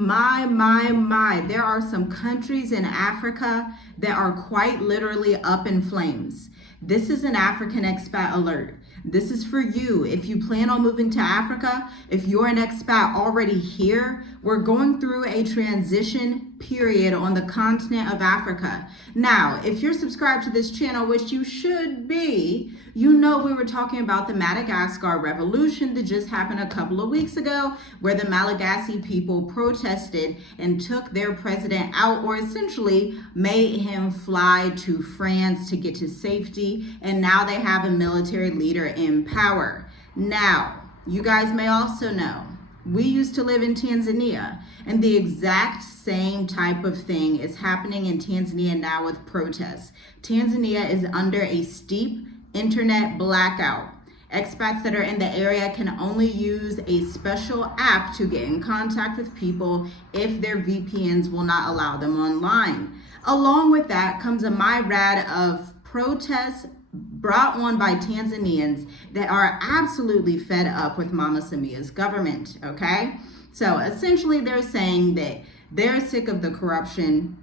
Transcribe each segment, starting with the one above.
My. There are some countries in Africa that are quite literally up in flames. This is an African expat alert. This is for you. If you plan on moving to Africa, if you're an expat already here, we're going through a transition period on the continent of Africa. Now, if you're subscribed to this channel, which you should be, you know we were talking about the Madagascar revolution that just happened a couple of weeks ago, where the Malagasy people protested and took their president out, or essentially made him fly to France to get to safety, and now they have a military leader in power. Now, you guys may also know, we used to live in Tanzania, and the exact same type of thing is happening in Tanzania now with protests. Tanzania is under a steep internet blackout. Expats that are in the area can only use a special app to get in contact with people if their VPNs will not allow them online. Along with that comes a myriad of protests brought on by Tanzanians that are absolutely fed up with Mama Samia's government, okay? So essentially they're saying that they're sick of the corruption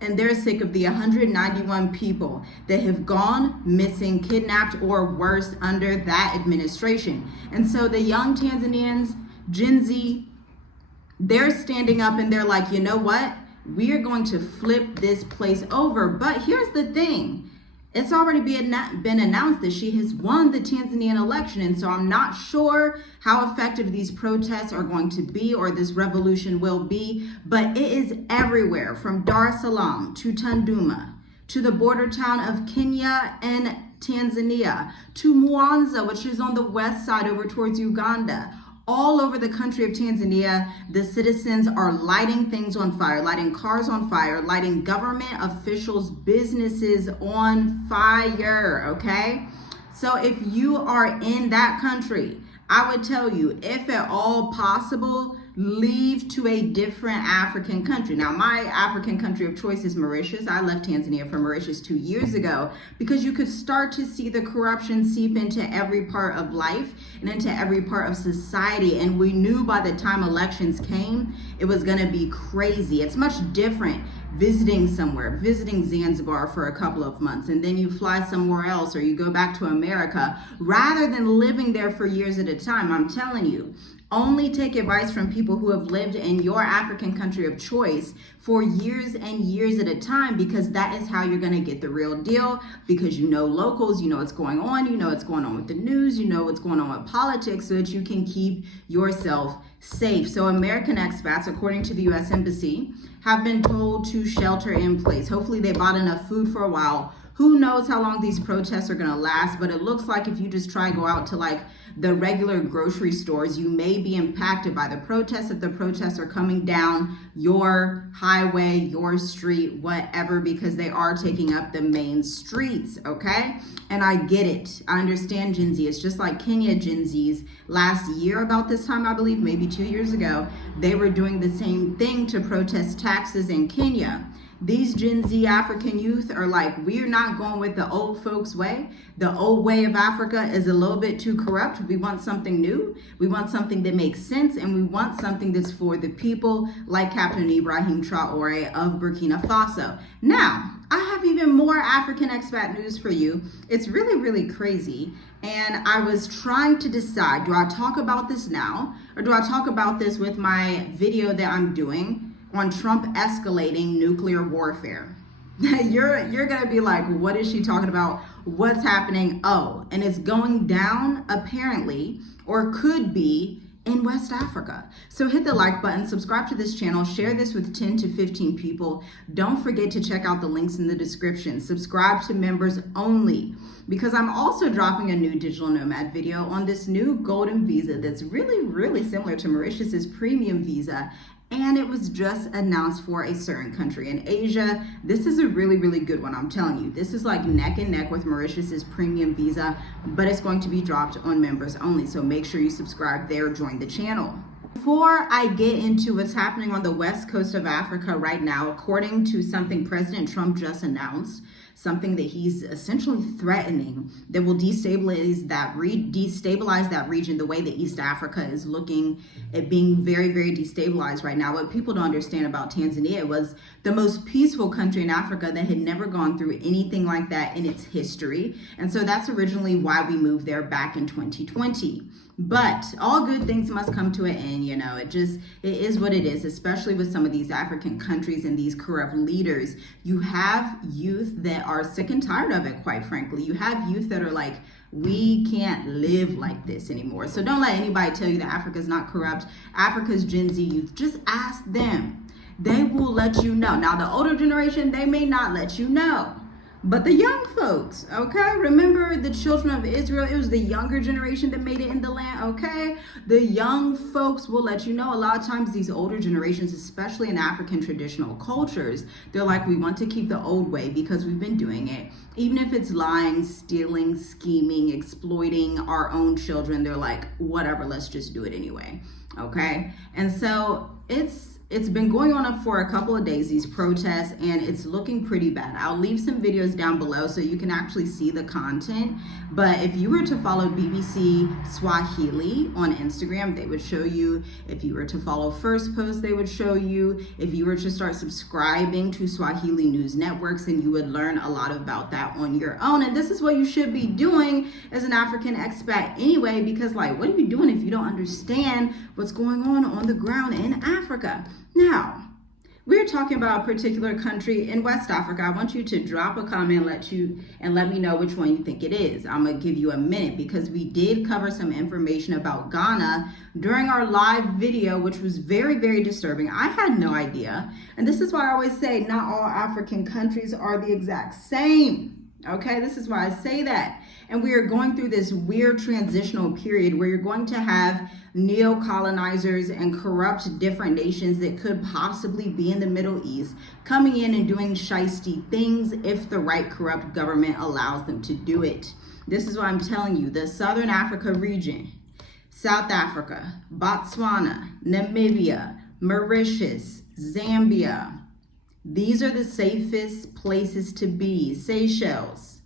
and they're sick of the 191 people that have gone missing, kidnapped, or worse under that administration. And so the young Tanzanians, Gen Z, they're standing up and they're like, you know what? We are going to flip this place over. But here's the thing. It's already been announced that she has won the Tanzanian election, and so I'm not sure how effective these protests are going to be or this revolution will be, but it is everywhere from Dar es Salaam to Tunduma to the border town of Kenya and Tanzania to Mwanza, which is on the west side over towards Uganda. All over the country of Tanzania, the citizens are lighting things on fire, lighting cars on fire, lighting government officials' businesses on fire, okay? So if you are in that country, I would tell you, if at all possible, leave to a different African country. Now, my African country of choice is Mauritius. I left Tanzania for Mauritius 2 years ago because you could start to see the corruption seep into every part of life and into every part of society. And we knew by the time elections came, it was going to be crazy. It's much different visiting somewhere, visiting Zanzibar for a couple of months, and then you fly somewhere else or you go back to America, rather than living there for years at a time. I'm telling you, only take advice from people who have lived in your African country of choice for years and years at a time, because that is how you're going to get the real deal, because you know locals, you know what's going on, you know what's going on with the news, you know what's going on with politics, so that you can keep yourself safe. So American expats, according to the U.S. Embassy, have been told to shelter in place. Hopefully they bought enough food for a while. Who knows how long these protests are going to last, but it looks like if you just try and go out to like the regular grocery stores, you may be impacted by the protests if the protests are coming down your highway, your street, whatever, because they are taking up the main streets, okay? And I get it. I understand Gen Z. It's just like Kenya Gen Zs last year about this time, I believe, maybe 2 years ago, they were doing the same thing to protest taxes in Kenya. These Gen Z African youth are like, we're not going with the old folks' way. The old way of Africa is a little bit too corrupt. We want something new. We want something that makes sense, and we want something that's for the people, like Captain Ibrahim Traore of Burkina Faso. Now, I have even more African expat news for you. It's really, really crazy. And I was trying to decide, do I talk about this now, or do I talk about this with my video that I'm doing on Trump escalating nuclear warfare? You're gonna be like, what is she talking about? What's happening? Oh, and it's going down apparently, or could be, in West Africa. So hit the like button, subscribe to this channel, share this with 10 to 15 people. Don't forget to check out the links in the description. Subscribe to members only, because I'm also dropping a new digital nomad video on this new golden visa that's really, really similar to Mauritius's premium visa. And it was just announced for a certain country in Asia. This is a really, really good one, I'm telling you. This is like neck and neck with Mauritius's premium visa, but it's going to be dropped on members only. So make sure you subscribe there, join the channel. Before I get into what's happening on the west coast of Africa right now, according to something President Trump just announced, something that he's essentially threatening that will destabilize that region, the way that East Africa is looking at being very, very destabilized right now. What people don't understand about Tanzania was the most peaceful country in Africa that had never gone through anything like that in its history. And so that's originally why we moved there back in 2020. But all good things must come to an end, you know. It is what it is, especially with some of these African countries and these corrupt leaders. You have youth that are sick and tired of it, quite frankly. You have youth that are like, we can't live like this anymore. So don't let anybody tell you that Africa's not corrupt. Africa's Gen Z youth. Just ask them. They will let you know. Now, the older generation, they may not let you know. But the young folks, okay? Remember the children of Israel? It was the younger generation that made it in the land, okay? The young folks will let you know. A lot of times these older generations, especially in African traditional cultures, they're like, we want to keep the old way because we've been doing it. Even if it's lying, stealing, scheming, exploiting our own children, they're like, whatever, let's just do it anyway, okay? And so it's been going on for a couple of days, these protests, and it's looking pretty bad. I'll leave some videos down below so you can actually see the content. But if you were to follow BBC Swahili on Instagram, they would show you. If you were to follow First Post, they would show you. If you were to start subscribing to Swahili news networks, then you would learn a lot about that on your own. And this is what you should be doing as an African expat anyway, because like, what are you doing if you don't understand what's going on the ground in Africa? Now, we're talking about a particular country in West Africa. I want you to drop a comment and let me know which one you think it is. I'm going to give you a minute because we did cover some information about Ghana during our live video, which was very, very disturbing. I had no idea. And this is why I always say not all African countries are the exact same. Okay, this is why I say that. And we are going through this weird transitional period where you're going to have neo-colonizers and corrupt different nations that could possibly be in the Middle East coming in and doing shiesty things if the right corrupt government allows them to do it. This is why I'm telling you, the Southern Africa region, South Africa, Botswana, Namibia, Mauritius, Zambia, these are the safest places to be. Seychelles.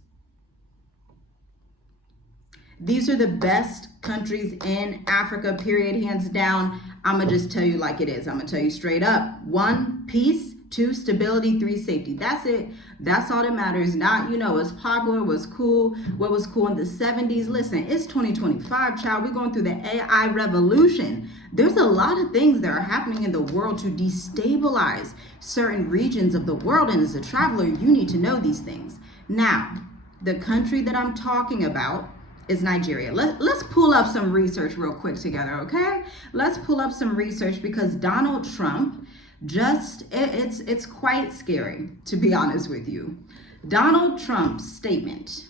These are the best countries in Africa, period, hands down. I'm going to just tell you like it is. I'm going to tell you straight up. 1, peace. 2, stability. 3, safety. That's it. That's all that matters. Not, you know, what's popular, what's cool, what was cool in the 70s. Listen, it's 2025, child. We're going through the AI revolution. There's a lot of things that are happening in the world to destabilize certain regions of the world. And as a traveler, you need to know these things. Now, the country that I'm talking about is Nigeria. Let's pull up some research real quick together, okay? Let's pull up some research because Donald Trump it's quite scary, to be honest with you. Donald Trump's statement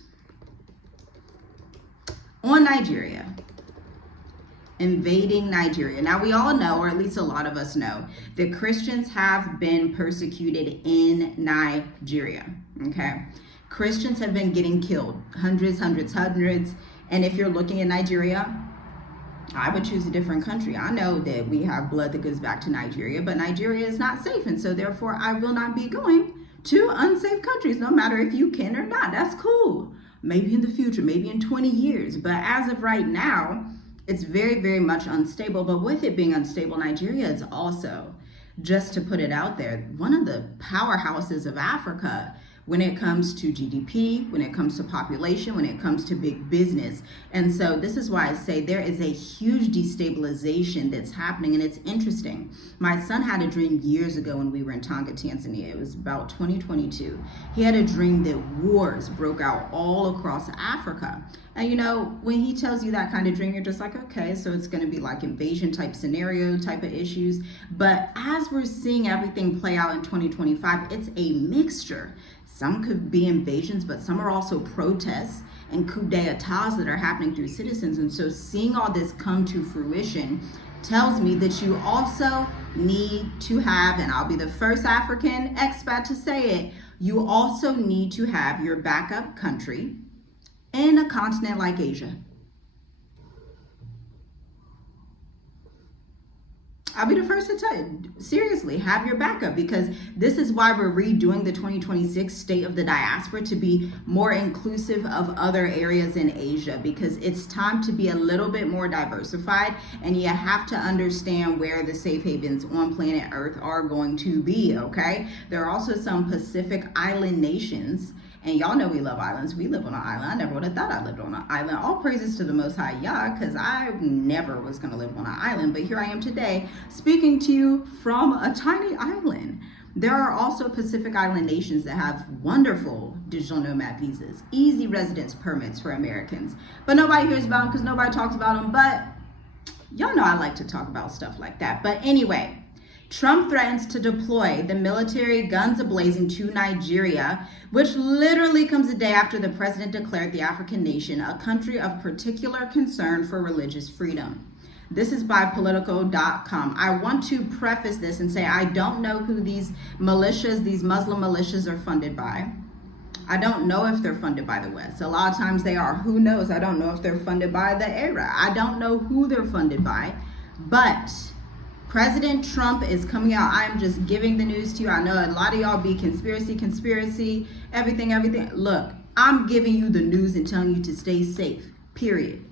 on Nigeria, invading Nigeria. Now, we all know, or at least a lot of us know, that Christians have been persecuted in Nigeria, okay? Christians have been getting killed, hundreds. And if you're looking at Nigeria, I would choose a different country. I know that we have blood that goes back to Nigeria, but Nigeria is not safe. And so therefore, I will not be going to unsafe countries, no matter if you can or not. That's cool. Maybe in the future, maybe in 20 years. But as of right now, it's very, very much unstable. But with it being unstable, Nigeria is also, just to put it out there, one of the powerhouses of Africa when it comes to GDP, when it comes to population, when it comes to big business. And so this is why I say there is a huge destabilization that's happening, and it's interesting. My son had a dream years ago when we were in Tonga, Tanzania. It was about 2022. He had a dream that wars broke out all across Africa. And you know, when he tells you that kind of dream, you're just like, okay, so it's gonna be like invasion type scenario type of issues. But as we're seeing everything play out in 2025, it's a mixture. Some could be invasions, but some are also protests and coup d'etats that are happening through citizens. And so seeing all this come to fruition tells me that you also need to have, and I'll be the first African expat to say it, you also need to have your backup country in a continent like Asia. I'll be the first to tell you, seriously, have your backup, because this is why we're redoing the 2026 State of the Diaspora to be more inclusive of other areas in Asia, because it's time to be a little bit more diversified, and you have to understand where the safe havens on planet Earth are going to be, okay? There are also some Pacific Island nations. And y'all know we love islands. We live on an island. I never would have thought I lived on an island. All praises to the Most High Yah, because I never was going to live on an island. But here I am today, speaking to you from a tiny island. There are also Pacific Island nations that have wonderful digital nomad visas, easy residence permits for Americans. But nobody hears about them because nobody talks about them. But y'all know I like to talk about stuff like that. But anyway, Trump threatens to deploy the military guns ablazing to Nigeria, which literally comes a day after the president declared the African nation a country of particular concern for religious freedom. This is by Politico.com. I want to preface this and say I don't know who these militias, these Muslim militias, are funded by. I don't know if they're funded by the West. A lot of times they are. Who knows? I don't know if they're funded by the era. I don't know who they're funded by, but President Trump is coming out. I'm just giving the news to you. I know a lot of y'all be conspiracy, everything. Look, I'm giving you the news and telling you to stay safe, period.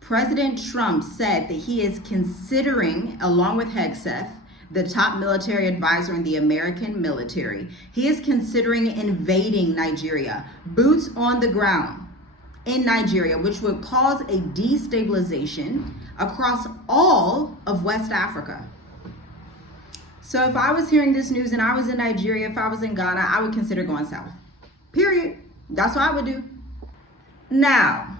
President Trump said that he is considering, along with Hegseth, the top military advisor in the American military, he is considering invading Nigeria, boots on the ground in Nigeria, which would cause a destabilization across all of West Africa. So if I was hearing this news and I was in Nigeria, if I was in Ghana, I would consider going south. Period. That's what I would do. Now,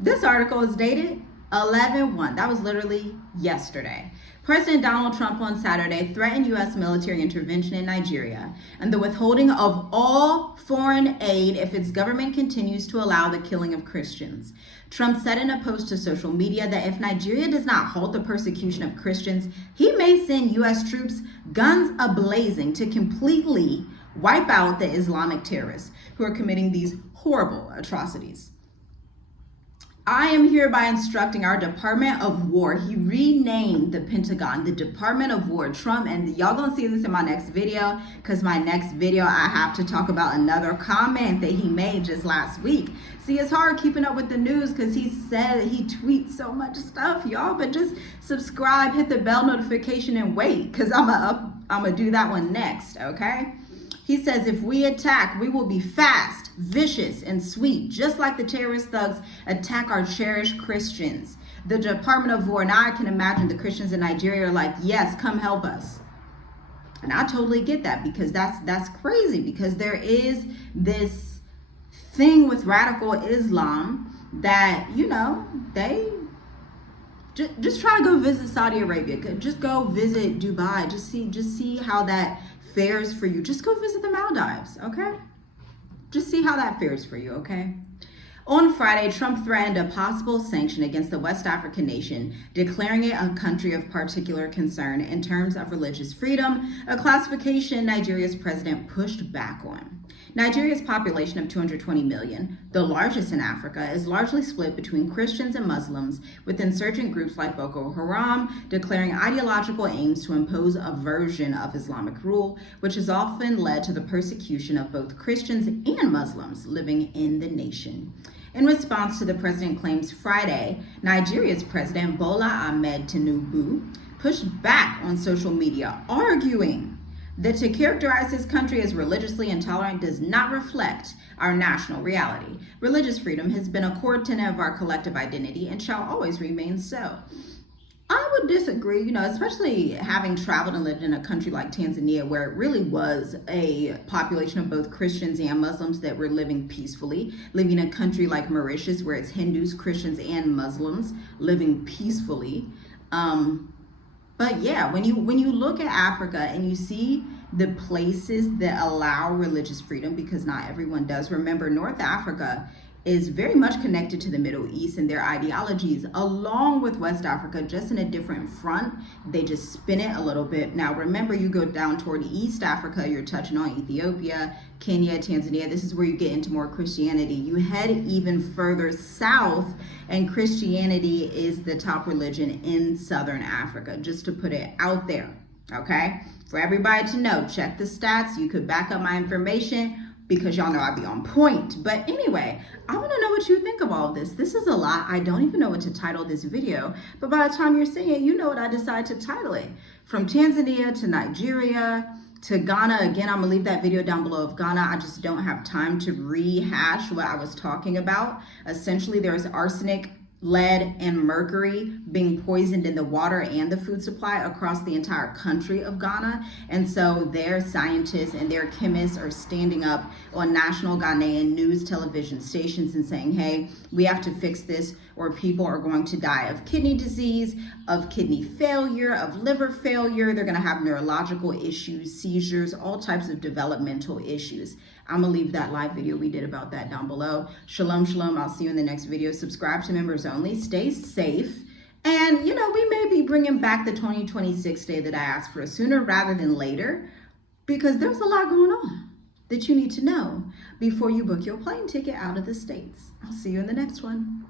this article is dated 11/1. That was literally yesterday. President Donald Trump on Saturday threatened U.S. military intervention in Nigeria and the withholding of all foreign aid if its government continues to allow the killing of Christians. Trump said in a post to social media that if Nigeria does not halt the persecution of Christians, he may send U.S. troops guns a-blazing to completely wipe out the Islamic terrorists who are committing these horrible atrocities. I am hereby instructing our Department of War. He renamed the Pentagon the Department of War. Trump, and y'all gonna see this in my next video, because my next video I have to talk about another comment that he made just last week. See, it's hard keeping up with the news because he said he tweets so much stuff, y'all, but just subscribe, hit the bell notification, and wait, because I'm gonna do that one next, okay? He says, if we attack, we will be fast, vicious, and sweet, just like the terrorist thugs attack our cherished Christians. The Department of War, now I can imagine the Christians in Nigeria are like, yes, come help us. And I totally get that, because that's crazy, because there is this thing with radical Islam that, you know, they just try to go visit Saudi Arabia, just go visit Dubai, just see how that fares for you. Just go visit the Maldives, okay? Just see how that fares for you, okay? On Friday, Trump threatened a possible sanction against the West African nation, declaring it a country of particular concern in terms of religious freedom, a classification Nigeria's president pushed back on. Nigeria's population of 220 million, the largest in Africa, is largely split between Christians and Muslims, with insurgent groups like Boko Haram declaring ideological aims to impose a version of Islamic rule, which has often led to the persecution of both Christians and Muslims living in the nation. In response to the president's claims Friday, Nigeria's president Bola Ahmed Tinubu pushed back on social media, arguing that to characterize his country as religiously intolerant does not reflect our national reality. Religious freedom has been a core tenet of our collective identity and shall always remain so. I would disagree, you know, especially having traveled and lived in a country like Tanzania, where it really was a population of both Christians and Muslims that were living peacefully, living in a country like Mauritius, where it's Hindus, Christians, and Muslims living peacefully. But yeah, when you look at Africa and you see the places that allow religious freedom, because not everyone does. Remember, North Africa is very much connected to the Middle East and their ideologies, along with West Africa, just in a different front. They just spin it a little bit. Now, remember, you go down toward East Africa, you're touching on Ethiopia, Kenya, Tanzania. This is where you get into more Christianity. You head even further south, and Christianity is the top religion in Southern Africa, just to put it out there, okay? For everybody to know, check the stats. You could back up my information, because y'all know I be on point. But anyway, I want to know what you think of all of this. This is a lot. I don't even know what to title this video, but by the time you're seeing it, you know what I decided to title it. From Tanzania to Nigeria to Ghana. Again, I'm gonna leave that video down below of Ghana. I just don't have time to rehash what I was talking about. Essentially, there's arsenic, lead, and mercury being poisoned in the water and the food supply across the entire country of Ghana. And so their scientists and their chemists are standing up on national Ghanaian news television stations and saying, hey, we have to fix this or people are going to die of kidney disease, of kidney failure, of liver failure. They're going to have neurological issues, seizures, all types of developmental issues. I'm going to leave that live video we did about that down below. Shalom, shalom. I'll see you in the next video. Subscribe to members only. Stay safe. And, you know, we may be bringing back the 2026 day that I asked for sooner rather than later, because there's a lot going on that you need to know before you book your plane ticket out of the States. I'll see you in the next one.